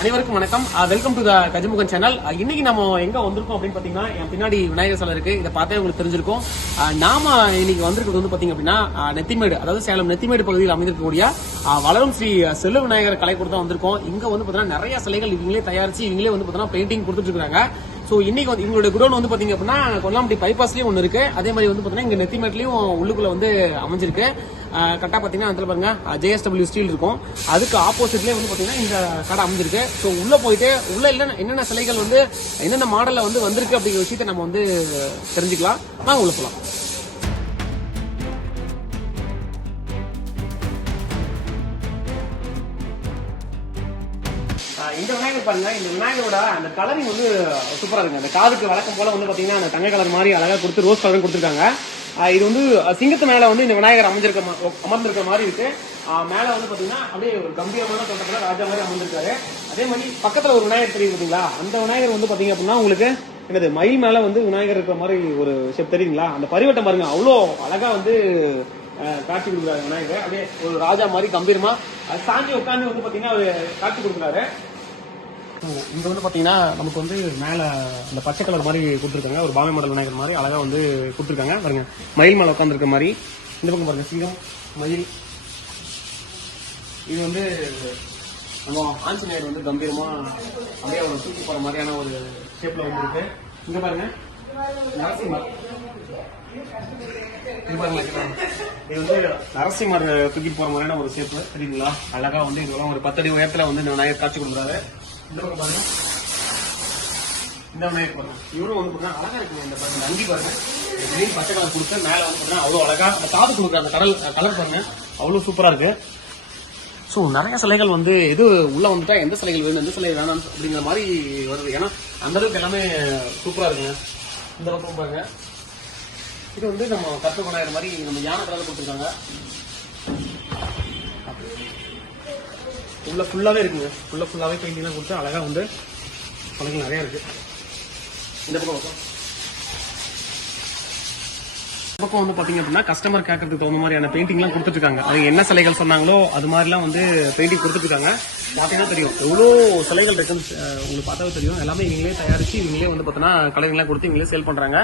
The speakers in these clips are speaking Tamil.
அனைவருக்கும் வணக்கம். Welcome to the Gajamugan channel இன்னைக்கு நம்ம எங்க வந்திருக்கோம் அப்படின்னு பாத்தீங்கன்னா என் பின்னாடி விநாயகர் சிலை இருக்கு. இதை பார்த்தே உங்களுக்கு தெரிஞ்சிருக்கும். நாம இன்னைக்கு வந்திருக்கிறது வந்து பாத்தீங்க அப்படின்னா நெத்திமேடு அதாவது சேலம் நெத்திமேடு பகுதியில் அமைந்திருக்கக்கூடிய வளரும் ஸ்ரீ செல்ல விநாயகர் கலை கொடுத்தா வந்திருக்கோம். இங்க வந்து பாத்தீங்கன்னா நிறைய சிலைகள் இவங்களே தயாரிச்சு இவங்களே வந்து பாத்தீங்கன்னா பெயிண்டிங் கொடுத்துட்டு இருக்காங்க ஸோ இன்னைக்கு வந்து இவங்களோட குடோன் வந்து பாத்தீங்க அப்படின்னா கொல்லாம்பட்டி பைபாஸ்லயும் ஒன்று இருக்கு. அதே மாதிரி வந்து பாத்தீங்கன்னா இங்க நெத்திமேட்லயும் உள்ளுக்குள்ள வந்து அமைஞ்சிருக்கு. கரெக்டாக பார்த்தீங்கன்னா அதில் பாருங்க ஜேஎஸ்டபிள்யூ ஸ்டீல் இருக்கும். அதுக்கு ஆப்போசிட்லேயே வந்து பார்த்தீங்கன்னா இந்த கடை அமைஞ்சிருக்கு. ஸோ உள்ளே போயிட்டு உள்ள இல்லை என்னென்ன சிலைகள் வந்து என்னென்ன மாடலில் வந்து வந்திருக்கு அப்படிங்கிற விஷயத்த நம்ம வந்து தெரிஞ்சுக்கலாம். வாங்க உள்ள போகலாம் இந்த விநாயகர் பாருங்க இந்த விநாயகரோட அந்த கலரிங் வந்து சூப்பரா இருக்கு அந்த காதுக்கு வழக்கம் போல வந்து பாத்தீங்கன்னா அந்த தங்க கலர் மாதிரி அழகா கொடுத்து ரோஸ் கலரும் கொடுத்துருக்காங்க. இது வந்து சிங்கத்து மேல வந்து இந்த விநாயகர் அமைஞ்சிருக்க அமர்ந்திருக்க மாதிரி இருக்கு. மேலே மேல வந்து பாத்தீங்கன்னா அப்படியே ஒரு கம்பீரமான தோட்டத்துல ராஜா மாதிரி அமர்ந்திருக்காரு. அதே மாதிரி பக்கத்துல ஒரு விநாயகர் தெரியுது பாத்தீங்களா? அந்த விநாயகர் வந்து பாத்தீங்க அப்படின்னா உங்களுக்கு என்னது மயில் மேல வந்து விநாயகர் இருக்கிற மாதிரி ஒரு ஷெப் தெரியுங்களா அந்த பரிவட்டம் பாருங்க அவ்வளோ அழகா வந்து காட்சி கொடுக்குறாரு விநாயகர். அப்படியே ஒரு ராஜா மாதிரி கம்பீரமா சாஞ்சி உட்காந்து வந்து பாத்தீங்கன்னா அவர் காட்சி கொடுக்குறாரு. இங்க வந்து பாத்தீங்கன்னா நமக்கு வந்து மேல இந்த பச்சை கலர் மாதிரி கொடுத்துருக்காங்க. ஒரு பாமை மாடல் விநாயகர் மாதிரி அழகா வந்து கொடுத்துருக்காங்க. பாருங்க. மயில் மேல உட்காந்துருக்க மாதிரி. இந்த பக்கம் பாருங்க சிங்கம் மயில். இது வந்து நம்ம ஆஞ்சநேயர் வந்து கம்பீரமா அப்படியே ஒரு தூக்கி போற மாதிரியான ஒரு ஷேப்ல வந்துருக்கு. இங்க பாருங்க. நரசிம்மர். இது பாருங்க இது வந்து நரசிம்மர் தூக்கி போற மாதிரியான ஒரு ஷேப்பு தெரியுங்களா அழகா வந்து இதெல்லாம் ஒரு பத்தடி உயரத்துல வந்து இந்த விநாயகர் காட்சி கொடுக்குறாரு. இந்த பக்கம் பாருங்க. இந்த விநாயகர் பாருங்க இவரும் வந்து பாருங்க அழகா இருக்குங்க இந்த பாருங்க நந்தி பாருங்க. கிரீன் பச்சை கலர் கொடுத்து மேலே வந்து பாருங்க அவ்வளவு அழகா அந்த காது கொடுக்குற அந்த கடல் கலர் பாருங்க. அவ்வளோ சூப்பராக இருக்கு. ஸோ நிறைய சிலைகள் வந்து எது உள்ளே வந்துட்டா எந்த சிலைகள் வேணும் எந்த சிலை வேணாம் அப்படிங்கிற மாதிரி வருது. ஏன்னா அந்த அளவுக்கு எல்லாமே சூப்பராக இருக்குங்க. இந்த பக்கம் பாருங்க. இது வந்து நம்ம கற்ப மாதிரி நம்ம யானை கலர் கொடுத்துருக்காங்க. உள்ள ஃபுல்லாவே இருக்குங்க. உள்ள ஃபுல்லாவே பெயிண்டிங்லாம் கொடுத்து அழகா வந்து பழங்கள் நிறைய இருக்கு. இந்த பக்கம் பக்கம் பக்கம் வந்து பார்த்தீங்க அப்படின்னா கஸ்டமர் கேட்கறதுக்கு தகுந்த மாதிரியான பெயிண்டிங்லாம் கொடுத்துருக்காங்க அது என்ன சிலைகள் சொன்னாங்களோ அது மாதிரிலாம் வந்து பெயிண்டிங் கொடுத்துருக்காங்க பார்த்தீங்கன்னா தெரியும். எவ்வளோ சிலைகள் இருக்குன்னு உங்களுக்கு பார்த்தாவே தெரியும். எல்லாமே இவங்களே தயாரிச்சு இவங்களே வந்து பார்த்தீங்கன்னா கலரிங்லாம் கொடுத்து இவங்களே சேல் பண்ணுறாங்க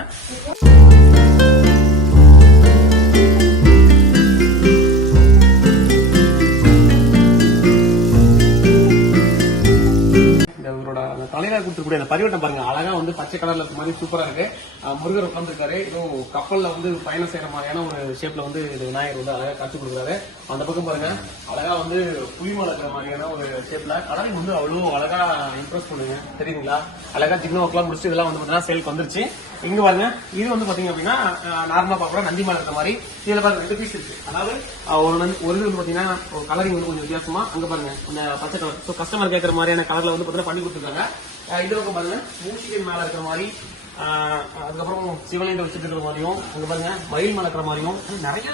அந்த பரிவட்டம் பாருங்க. அழகா வந்து பச்சை கலர்ல இருக்க மாதிரி சூப்பரா இருக்கு. முருகர் உட்காந்துருக்காரு ஏதோ கப்பல்ல வந்து பயணம் செய்யற மாதிரியான ஒரு ஷேப்ல வந்து இது விநாயகர் வந்து அழகா காட்சி கொடுக்குறாரு. அந்த பக்கம் பாருங்க அழகா வந்து புலிமலை இருக்கிற மாதிரியான ஒரு ஷேப்ல கடலை வந்து அவ்வளவு அழகா இம்ப்ரெஸ் பண்ணுங்க. தெரியுங்களா அழகா ஜிக்னோ ஒர்க்லாம் முடிச்சு இதெல்லாம் வந்து பாத்தீங்கன்னா சேலுக்கு வந்துருச்சு. இங்க பாருங்க இது வந்து பாத்தீங்க அப்படின்னா நார்மலா பாக்குற நந்தி மலை இருக்கிற மாதிரி. இதுல பாருங்க ரெண்டு பீஸ் இருக்கு. அதாவது ஒரு வந்து ஒரு இது வந்து பாத்தீங்கன்னா கலரிங் வந்து கொஞ்சம் வித்தியாசமா அங்க பாருங்க அந்த பச்சை கலர் ஸோ கஸ்டமர் கேட்கற மாதிரியான கலர்ல வந்து பாத்தீங்கன்னா பண்ணி கொடுத்துருக்காங்க. இது பக்கம் பாருங்க மூசிகன் மேல இருக்கிற மாதிரி அதுக்கப்புறம் சிவலிங்க வச்சுட்டு இருக்கிற மாதிரியும் அங்க பாருங்க மயில் மேல இருக்கிற மாதிரியும் நிறைய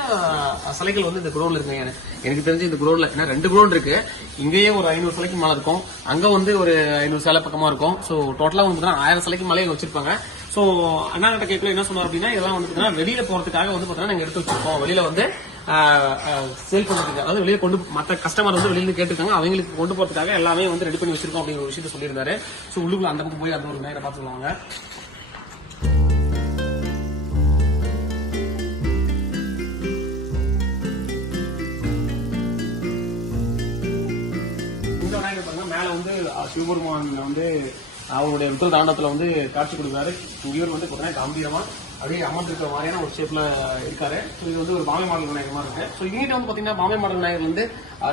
சிலைகள் வந்து இந்த குடோன்ல இருக்குங்க. எனக்கு எனக்கு தெரிஞ்சு இந்த குடோன்ல ஏன்னா ரெண்டு குடோன் இருக்கு. இங்கேயே ஒரு ஐநூறு சிலைக்கு மேல இருக்கும். அங்க வந்து ஒரு ஐநூறு சிலை பக்கமா இருக்கும். ஸோ டோட்டலா வந்து ஆயிரம் சிலைக்கு மேலே இங்க வச்சிருப்பாங்க. ஸோ அண்ணா கிட்ட கேட்கல என்ன சொன்னார் அப்படின்னா இதெல்லாம் வந்து பாத்தீங்கன்னா வெளியில போறதுக்காக வந்து பாத்தீங்கன்னா நாங்கள் எடுத்து வச்சிருக்கோம். வெளியில வந்து சேல் பண்ணிருக்காங்க அதாவது வெளியே கொண்டு மற்ற கஸ்டமர் வந்து வெளியில கேட்டிருக்காங்க. அவங்களுக்கு கொண்டு போறதுக்காக எல்லாமே வந்து ரெடி பண்ணி வச்சிருக்கோம் அப்படிங்கிற ஒரு விஷயத்த சொல்லியிருந்தாரு. ஸோ உள்ளுக்குள்ள அந்த பக்கம் போய் அந்த ஒரு நேரம் பார்த்துக்கலாங்க வந்து சிவபெருமான் வந்து அவருடைய ருத்ர தாண்டத்துல வந்து காட்சி கொடுக்குறாரு. இவர் வந்து பார்த்தீங்கன்னா கம்பீரமா அப்படியே அமர்ந்திருக்கிற மாதிரியான ஒரு ஷேப்ல இருக்காரு. ஸோ இது வந்து ஒரு பாமை மாடல் விநாயகர் மாதிரி இருக்கு. ஸோ இங்கிட்ட வந்து பாத்தீங்கன்னா பாமை மாடல் விநாயகர் வந்து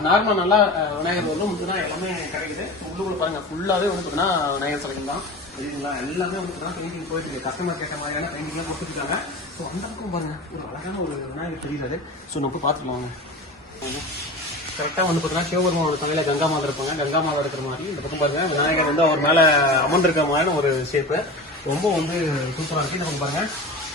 நார்மல் நல்லா விநாயகர் வந்து முத்துனா எல்லாமே கிடைக்குது. உள்ளுக்குள்ள பாருங்க ஃபுல்லாவே வந்து பாத்தீங்கன்னா விநாயகர் சிலைகள் தான். சரிங்களா எல்லாமே வந்து பெயிண்டிங் போயிட்டு இருக்கு. கஸ்டமர் கேட்ட மாதிரியான பெயிண்டிங் எல்லாம் கொடுத்துருக்காங்க. ஸோ அந்த பக்கம் பாருங்க ஒரு அழகான ஒரு விநாயகர் தெரியுறாரு ஸோ நம்ம பார்த்துக்கலாம் வாங்க. கரெக்டா வந்து பாத்தீங்கன்னா சிவபெருமானோட தலையில கங்கா மாதம் இருப்பாங்க. கங்கா மாதம் இருக்கிற மாதிரி இந்த பக்கம் பாருங்க. விநாயகர் வந்து அவர் மேல அமர்ந்திருக்கிற மாதிரி ஒரு ஷேப்பு ரொம்ப வந்து சூப்பரா இருக்கு. இந்த பக்கம் பாருங்க.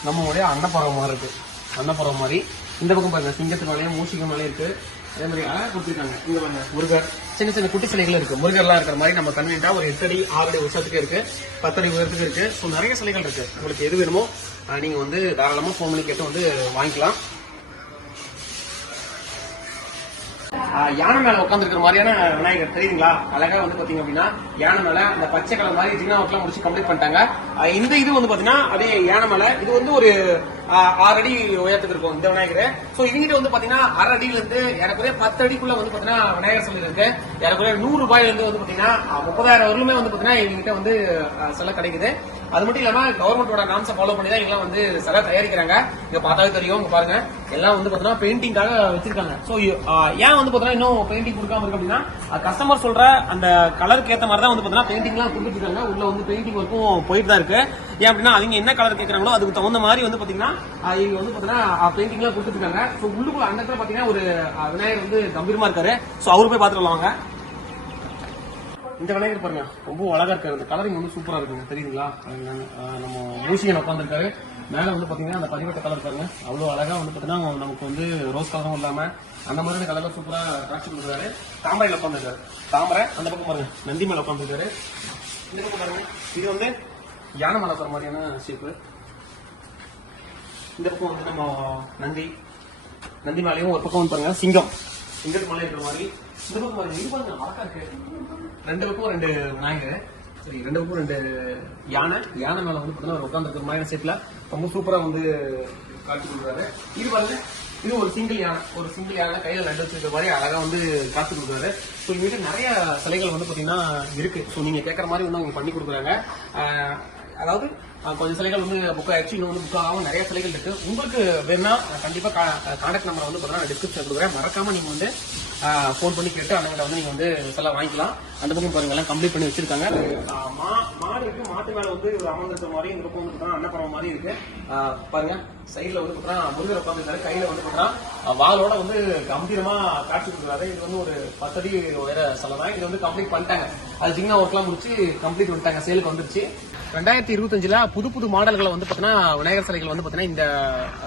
நம்மளுடைய அன்னப்பறவை மாதிரி இருக்கு. அன்னப்பறவை மாதிரி. இந்த பக்கம் பாருங்க. சிங்கத்து மேலேயும் மூசிக்கு இருக்கு. அதே மாதிரி அழகா கொடுத்துருக்காங்க. இங்க பாருங்க. முருகர். சின்ன சின்ன குட்டி சிலைகள் இருக்கு. முருகர்லாம் இருக்கிற மாதிரி நம்ம கன்வீனியன்டா ஒரு எட்டு அடி ஆறு இருக்குது பத்தடி இருக்கு. பத்து உயரத்துக்கு இருக்கு. ஸோ நிறைய சிலைகள் இருக்கு. உங்களுக்கு எது வேணுமோ அஹ், நீங்க வந்து தாராளமா ஃபோன் பண்ணி கேட்டு வந்து வாங்கிக்கலாம். யானை மேல உட்காந்துருக்கிற மாதிரியான விநாயகர். தெரியுதுங்களா? அழகா வந்து பாத்தீங்க அப்படின்னா யானை மேல அந்த பச்சை கலர் மாதிரி ஜின்னா ஒர்க்லாம் முடிச்சு கம்ப்ளீட் பண்ணிட்டாங்க. இந்த இது வந்து பாத்தீங்கன்னா அப்படியே யானை மேல இது வந்து ஒரு ஆறு அடி உயரத்துக்கு இருக்கும் இந்த விநாயகர். சோ இவங்கிட்ட வந்து பாத்தீங்கன்னா அரை அடியில இருந்து ஏறக்குறைய பத்து அடிக்குள்ள வந்து பாத்தீங்கன்னா விநாயகர் சிலை இருக்கு. ஏறக்குறைய நூறு ரூபாயில இருந்து வந்து பாத்தீங்கன்னா முப்பதாயிரம் வரலுமே வந்து பாத்தீங்கன்னா இவங்கிட்ட வந்து சிலை கிடைக்குது. அது மட்டும் இல்லாம கவர்மெண்டோட நாம்ஸை ஃபாலோ பண்ணி தான் எல்லாம் வந்து சிலை தயாரிக்கிறாங்க. இங்க பார்த்தாலே தெரியும் இங்க பாருங்க. எல்லாம் வந்து பாத்தீங்கன்னா பெயிண்டிங்காக வச்சிருக்காங்க. சோ ஏன் வந்து பாத்தீங்கன்னா இன்னும் பெயிண்டிங் கொடுக்காம இருக்கு அப்படின்னா கஸ்டமர் சொல்ற அந்த கலருக்கு ஏத்த மாதிரி தான் வந்து பாத்தீங்கன்னா பெயிண்டிங்லாம் கொடுத்துருக்காங்க உள்ள வந்து பெயிண்டிங் ஒர்க்கும் போயிட்டு தான் இருக்கு. ஏன் அப்படின்னா அவங்க என்ன கலர் கேட்கறாங்களோ அதுக்கு தகுந்த மாதிரி வந்து பாத்தீங்கன்னா இங்க வந்து பாத்தீங்கன்னா பெயிண்டிங்லாம் கொடுத்துருக்காங்க ஸோ சோ உள்ளுக்குள்ள அந்த இடத்துல பாத்தீங்கன்னா ஒரு விநாயகர் வந்து கம்பீரமா இருக்காரு. சோ அவரு போய் பாத்துட்டு வாங்க. இந்த விநாயகர் பாருங்க. ரொம்ப அழகா இருக்காரு. இந்த கலரிங் வந்து சூப்பரா இருக்குங்க. தெரியுதுங்களா? நம்ம மூசிகன் உட்காந்துருக்காரு மேல வந்து பாத்தீங்கன்னா அந்த பதிவட்ட கலர் பாருங்க. அவ்வளவு அழகா வந்து பாத்தீங்கன்னா நமக்கு வந்து ரோஸ் கலரும் இல்லாம அந்த மாதிரி கலர்ல சூப்பரா காட்சி கொடுக்குறாரு. தாமரையில உட்காந்துருக்காரு தாமரை அந்த பக்கம் பாருங்க. நந்தி மேல உட்காந்துருக்காரு இந்த பக்கம் பாருங்க. இது வந்து யானை மேலே போகிற மாதிரியான ஷேப்பு இந்த பக்கம் வந்து நம்ம நந்தி. நந்தி மேலேயும் ஒரு பக்கம் வந்து பாருங்க சிங்கம். சிங்கத்து மலை இருக்கிற மாதிரி இந்த பக்கம் பாருங்க இது பாருங்க அழகா இருக்கு ரெண்டு பக்கம் ரெண்டு விநாயகர் சரி ரெண்டு பக்கம் ரெண்டு யானை. யானை மேல வந்து பார்த்தீங்கன்னா ஒரு உட்கார்ந்து இருக்கிற செட்ல ரொம்ப சூப்பரா வந்து காட்சி கொடுக்குறாரு. இது பாருங்க இது ஒரு சிங்கிள் யானை. ஒரு சிங்கிள் யானை கையில நட்டு வச்சிருக்கிற மாதிரி அழகா வந்து காத்து கொடுக்குறாரு. ஸோ இவங்க நிறைய சிலைகள் வந்து பாத்தீங்கன்னா இருக்கு. ஸோ நீங்க கேட்கற மாதிரி வந்து அவங்க பண்ணி கொடுக்குறாங்க. அதாவது கொஞ்சம் சிலைகள் வந்து புக் ஆயிடுச்சு. இன்னும் வந்து புக் ஆகாம நிறைய சிலைகள் இருக்கு. உங்களுக்கு வேணா அஹ், கண்டிப்பா கான்டாக்ட் நம்பர் வந்து பார்த்தீங்கன்னா டிஸ்கிரிப்ஷன் கொடுக்குறேன். மறக்காம நீங்க வந்து ஃபோன் பண்ணி கேட்டு அண்ணங்கிட்ட வந்து நீங்க வந்து சிலை வாங்கிக்கலாம். அந்த பக்கம் பாருங்க எல்லாம் கம்ப்ளீட் பண்ணி வச்சிருக்காங்க. மா- மாடு இருக்கு. மாட்டு மேல வந்து ஒரு அமர்ந்திருக்கிற மாதிரி இந்த பக்கம் வந்து பார்த்தீங்கன்னா அன்னப்பறம் மாதிரி இருக்கு. பாருங்க சைடுல வந்து பார்த்தீங்கன்னா முருகர் உட்காந்துருக்காரு கையில வந்து பார்த்தீங்கன்னா வாளோட வந்து கம்பீரமா காட்சி கொடுக்குறாரு. இது வந்து ஒரு பத்தடி உயர சிலை தான் இது வந்து கம்ப்ளீட் பண்ணிட்டாங்க. அது சின்ன ஒர்க்லாம் முடிச்சு கம்ப்ளீட் பண்ணிட்டாங்க. சேலுக்கு வந்துருச்சு. ரெண்டாயிரத்தி இருபத்தஞ்சுல புது புது மாடல்களை வந்து பாத்தீங்கன்னா விநாயகர் சிலைகள் வந்து பாத்தீங்கன்னா இந்த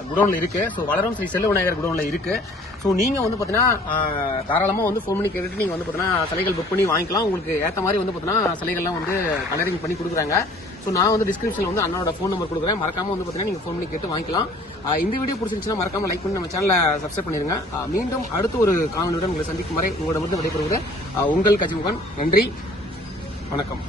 குடோன்ல இருக்கு. ஸோ வளரும் ஸ்ரீ செல்லு விநாயகர் குடோன்ல இருக்கு. ஸோ நீங்க வந்து பாத்தீங்கன்னா தாராளமாக தாராளமா வந்து ஃபோன் பண்ணி கேட்டுட்டு நீங்க வந்து பாத்தீங்கன்னா சிலைகள் புக் பண்ணி வாங்கிக்கலாம். உங்களுக்கு ஏத்த மாதிரி வந்து பாத்தீங்கன்னா சிலைகள்லாம் வந்து கலரிங் பண்ணி கொடுக்குறாங்க. ஸோ நான் வந்து டிஸ்கிரிப்ஷன்ல வந்து அண்ணனோட ஃபோன் நம்பர் கொடுக்குறேன். மறக்காம வந்து பாத்தீங்கன்னா நீங்க ஃபோன் பண்ணி கேட்டு வாங்கிக்கலாம். இந்த வீடியோ பிடிச்சிருந்துச்சுன்னா மறக்காம லைக் பண்ணி நம்ம சேனலை சப்ஸ்கிரைப் பண்ணிருங்க. மீண்டும் அடுத்த ஒரு காணொலியுடன் உங்களை சந்திக்கும் வரை வந்து விடைபெறுவது உங்கள் கஜிமுகன். நன்றி. வணக்கம்.